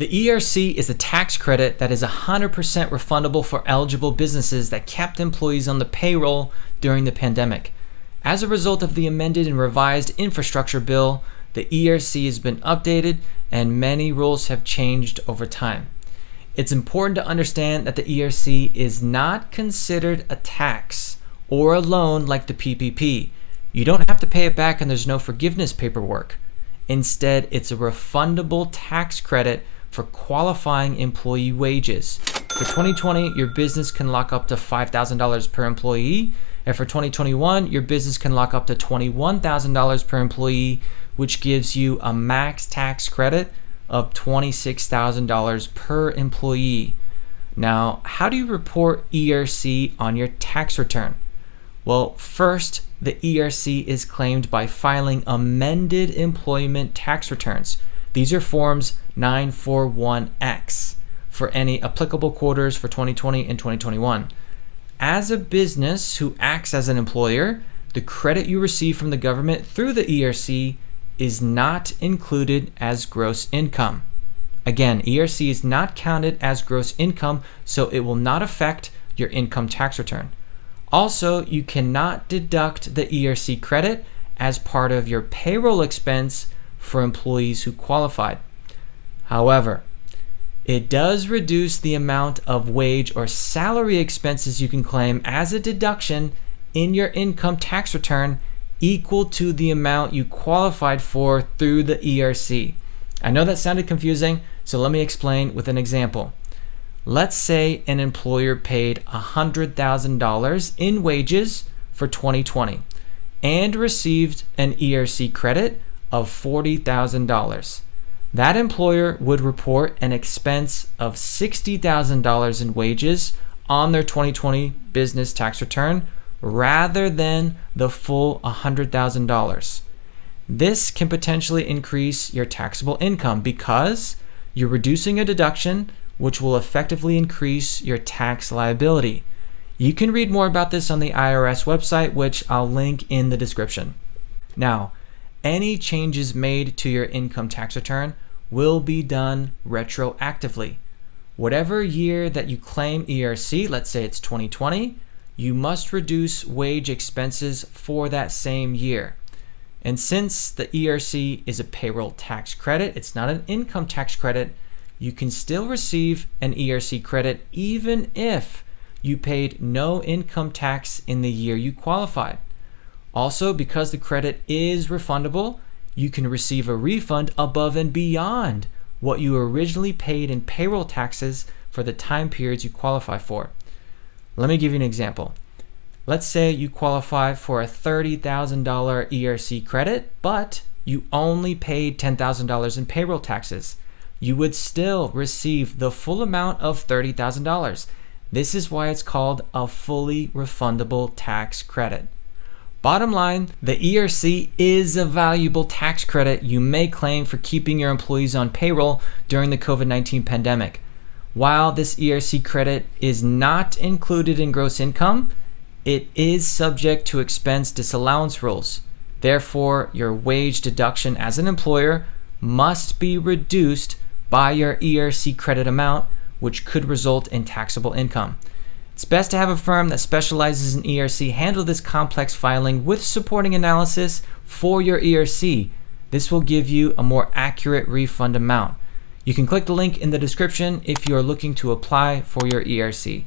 The ERC is a tax credit that is 100% refundable for eligible businesses that kept employees on the payroll during the pandemic. As a result of the amended and revised infrastructure bill, the ERC has been updated and many rules have changed over time. It's important to understand that the ERC is not considered a tax or a loan like the PPP. You don't have to pay it back and there's no forgiveness paperwork. Instead, it's a refundable tax credit for qualifying employee wages. For 2020, your business can lock up to $5,000 per employee, and for 2021, your business can lock up to $21,000 per employee, which gives you a max tax credit of $26,000 per employee. Now, how do you report ERC on your tax return? Well, first, the ERC is claimed by filing amended employment tax returns. These are forms 941X for any applicable quarters for 2020 and 2021. As a business who acts as an employer, the credit you receive from the government through the ERC is not included as gross income. Again, ERC is not counted as gross income, so it will not affect your income tax return. Also, you cannot deduct the ERC credit as part of your payroll expense for employees who qualified. However, it does reduce the amount of wage or salary expenses you can claim as a deduction in your income tax return equal to the amount you qualified for through the ERC. I know that sounded confusing, so let me explain with an example. Let's say an employer paid $100,000 in wages for 2020 and received an ERC credit of $40,000. That employer would report an expense of $60,000 in wages on their 2020 business tax return rather than the full $100,000. This can potentially increase your taxable income because you're reducing a deduction, which will effectively increase your tax liability. You can read more about this on the IRS website, which I'll link in the description. Now, any changes made to your income tax return will be done retroactively. Whatever year that you claim ERC, let's say it's 2020, you must reduce wage expenses for that same year. And since the ERC is a payroll tax credit, it's not an income tax credit, you can still receive an ERC credit even if you paid no income tax in the year you qualified. Also, because the credit is refundable, you can receive a refund above and beyond what you originally paid in payroll taxes for the time periods you qualify for. Let me give you an example. Let's say you qualify for a $30,000 ERC credit, but you only paid $10,000 in payroll taxes. You would still receive the full amount of $30,000. This is why it's called a fully refundable tax credit. Bottom line, the ERC is a valuable tax credit you may claim for keeping your employees on payroll during the COVID-19 pandemic. While this ERC credit is not included in gross income, it is subject to expense disallowance rules. Therefore, your wage deduction as an employer must be reduced by your ERC credit amount, which could result in taxable income. It's best to have a firm that specializes in ERC handle this complex filing with supporting analysis for your ERC. This will give you a more accurate refund amount. You can click the link in the description if you are looking to apply for your ERC.